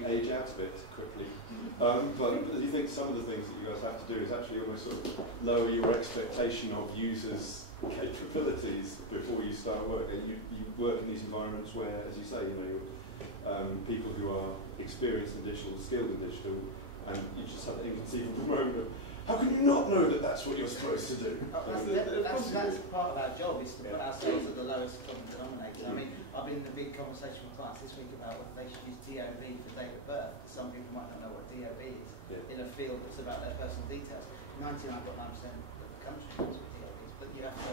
we age out of it quickly. But do you think some of the things that you guys have to do is actually almost sort of lower your expectation of users' capabilities before you start work? You work in these environments where, as you say, people who are experienced in digital, skilled in digital, and you just have the inconceivable moment of, how can you not know that that's what you're supposed to do? That's part of our job, is to put ourselves at the lowest common denominator. I mean, I've been in a big conversation with clients this week about whether they should use DOB for date of birth. Some people might not know what DOB is in a field that's about their personal details. 99.9% of the country knows what DOB is, but you have to,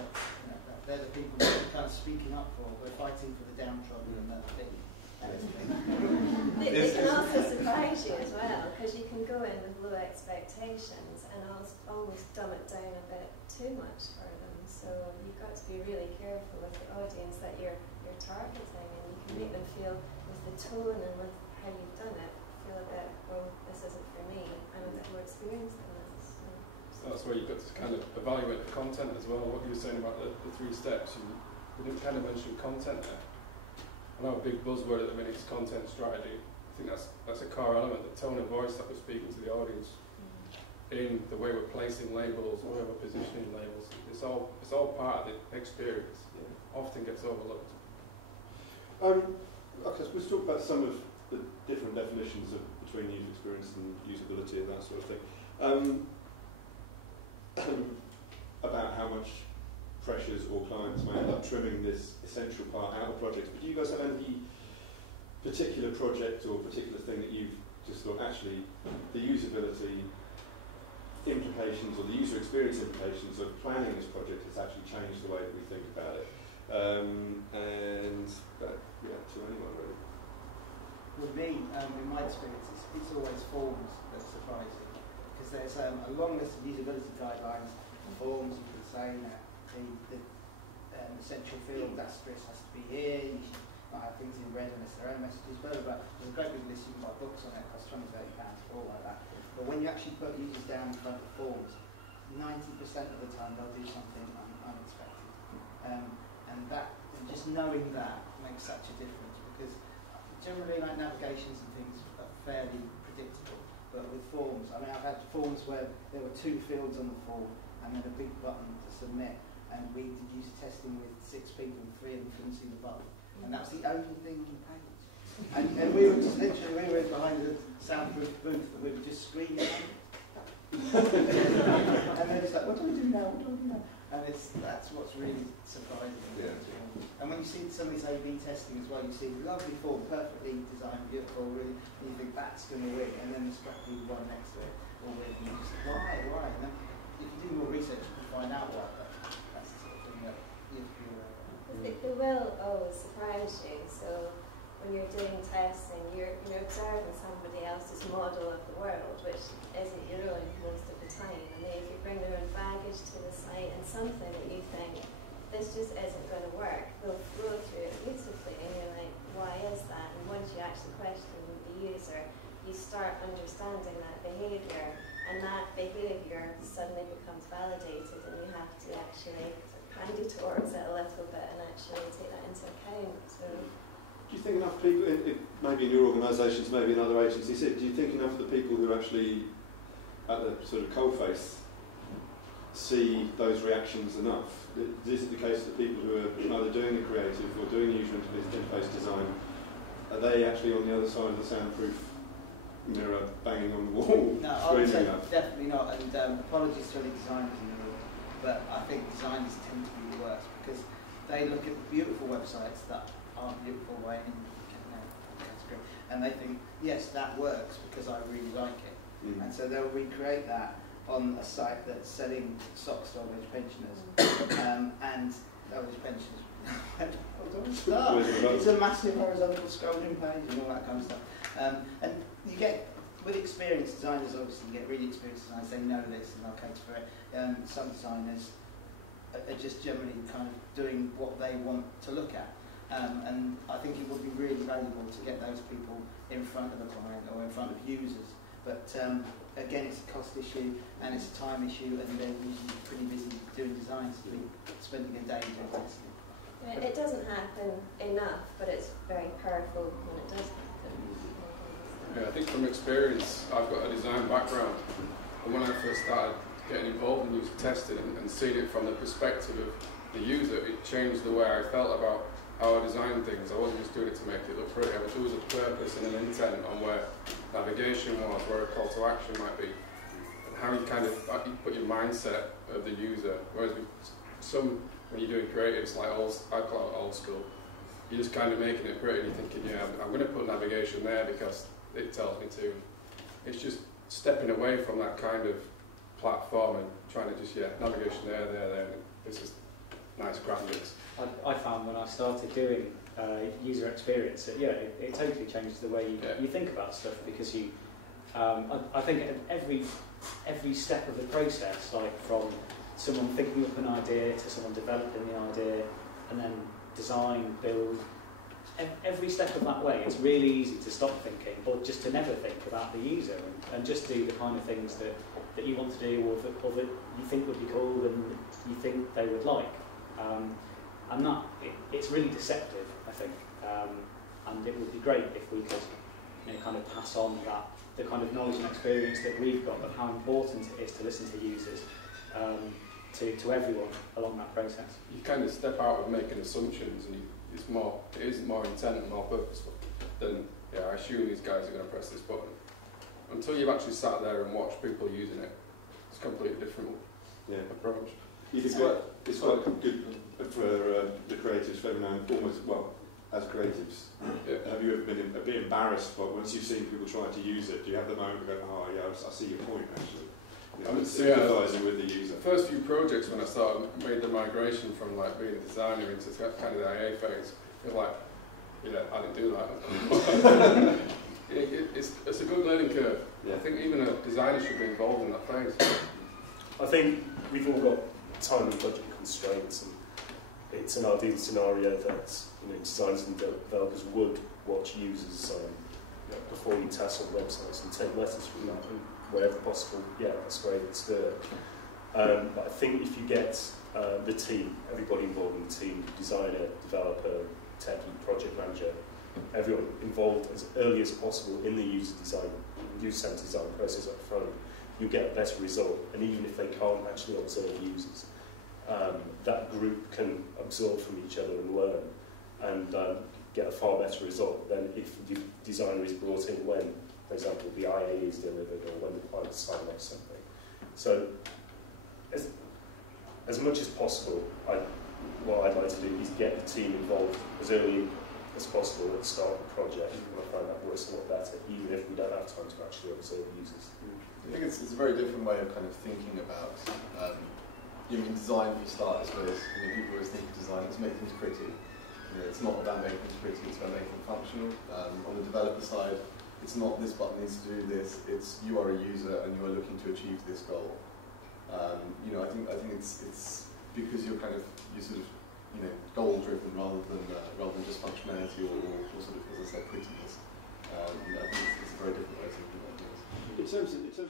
they're the people that we're kind of speaking up for. We're fighting for the downtrodden and the big. They can also surprise you as well, because you can go in with low expectations and almost dumb it down a bit too much for them. So you've got to be really careful with the audience that you're targeting, and you can make them feel, with the tone and with how you've done it, feel a bit, well, this isn't for me. I'm a bit more experienced than this. So that's where you've got to kind of evaluate the content as well. What you were saying about the 3 steps, you didn't kind of mention content there. I know a big buzzword at the minute is content strategy. I think that's a core element, the tone of voice that we're speaking to the audience, in the way we're placing labels, the way we're positioning labels. It's all part of the experience. Often gets overlooked. Okay, so let's talk about some of the different definitions between user experience and usability and that sort of thing. About how much pressures or clients may end up trimming this essential part out of projects. But do you guys have any particular project or particular thing that you've just thought, actually, the usability implications or the user experience implications of planning this project has actually changed the way that we think about it? To anyone really. With me, in my experience, it's always forms that surprise you, because there's a long list of usability guidelines. Forms, you could say that the essential field asterisk has to be here. You should not have things in red unless they're own messages. Blah, blah, blah. There's a great big list. You can buy books on it. It costs £20, £30, all like that. But when you actually put users down in front of forms, 90% of the time they'll do something unexpected. And just knowing that makes such a difference, because generally like navigations and things are fairly predictable, but with forms, I mean, I've had forms where there were 2 fields on the form and then a big button to submit, and we did user testing with 6 people and 3 of them couldn't see the button, and that was the only thing on the page. And we were just literally, behind the soundproof booth that we were just screaming and then it's like, what do we do now? And that's what's really surprising. Yeah. And when you see some of these A/B testing as well, you see lovely form, perfectly designed, beautiful, really, and you think that's going to win, and then there's practically one next to it, or with you just why? And then if you do more research, you can find out why. But that's the sort of thing that you have to be aware of. It will always surprise you. So when you're doing testing, you're observing somebody else's model of the world, which isn't your own most of the time. And then if you bring their own baggage to the site and something that you think, this just isn't going to work, will flow through it beautifully, and you're like, why is that? And once you actually question the user, you start understanding that behaviour, and that behaviour suddenly becomes validated, and you have to actually handy towards it a little bit and actually take that into account. So, do you think enough people, maybe in your organisations, maybe in other agencies, do you think enough of the people who are actually at the sort of coalface see those reactions enough? Is it the case that people who are either doing the creative or doing the user interface design, are they actually on the other side of the soundproof mirror banging on the wall? No, I would say definitely not, and apologies to any designers in the room, but I think designers tend to be the worst, because they look at beautiful websites that aren't beautiful by any category, and they think, yes, that works because I really like it. And so they'll recreate that on a site that's selling socks to old age pensioners, and old age pensioners. It's a massive horizontal scrolling page and all that kind of stuff. And you get, with experienced designers, obviously, you get really experienced designers, they know this and they'll cater for it. Some designers are just generally kind of doing what they want to look at. And I think it would be really valuable to get those people in front of the client or in front of users. But again, it's a cost issue and it's a time issue, and they're usually pretty busy doing designs, spending a day doing testing. Yeah, it doesn't happen enough, but it's very powerful when it does happen. Yeah, from experience, I've got a design background, and when I first started getting involved in user testing and seeing it from the perspective of the user, it changed the way I felt about how I designed things. I wasn't just doing it to make it look pretty. I was doing a purpose and an intent on where navigation was, where a call to action might be, and how you kind of you put your mindset of the user. Whereas with when you're doing creatives like I call it old school, you're just kind of making it pretty and you're thinking, yeah, I'm going to put navigation there because it tells me to. It's just stepping away from that kind of platform and trying to just, navigation there, and this is nice graphics. I found when I started doing user experience that it totally changes the way you think about stuff, because you I think at every step of the process, like from someone thinking up an idea to someone developing the idea and then design, build, every step of that way, it's really easy to stop thinking, or just to never think about the user and just do the kind of things that you want to do, or that you think would be cool and you think they would like. And that, it's really deceptive, I think. And it would be great if we could kind of pass on the kind of knowledge and experience that we've got of how important it is to listen to users to everyone along that process. You kind of step out of making assumptions, and it is more intent and more purposeful than, I assume these guys are going to press this button. Until you've actually sat there and watched people using it, it's a completely different approach. It's quite good for the creatives, for everyone, almost, as creatives. Have you ever been a bit embarrassed by once you've seen people trying to use it? Do you have the moment of going, I see your point, actually? Sympathising with the user. The first few projects when I made the migration from being a designer into kind of the IA phase, you're like, I didn't do that. It's a good learning curve. Yeah. I think even a designer should be involved in that phase. I think we've all got time and budget constraints, and it's an ideal scenario that designers and developers would watch users performing tests on websites and take lessons from that, and wherever possible, that's great, let's do it. But I think if you get the team, everybody involved in the team, designer, developer, techie, project manager, everyone involved as early as possible in the user-centered design process up front, you'll get a better result. And even if they can't actually observe users, that group can absorb from each other and learn, and get a far better result than if the designer is brought in when, for example, the IA is delivered or when the client signs off something. So, as much as possible, what I'd like to do is get the team involved as early as possible at the start of the project, and I find that works a lot better, even if we don't have time to actually observe users. I think it's a very different way of kind of thinking about design for starters. Whereas people always think of design as make things pretty. It's not about making things pretty; it's about making them functional. On the developer side, it's not this button needs to do this. It's you are a user and you are looking to achieve this goal. I think it's because you're sort of goal driven rather than just functionality or sort of, as I said, prettiness. I think it's a very different way of thinking about things. In terms of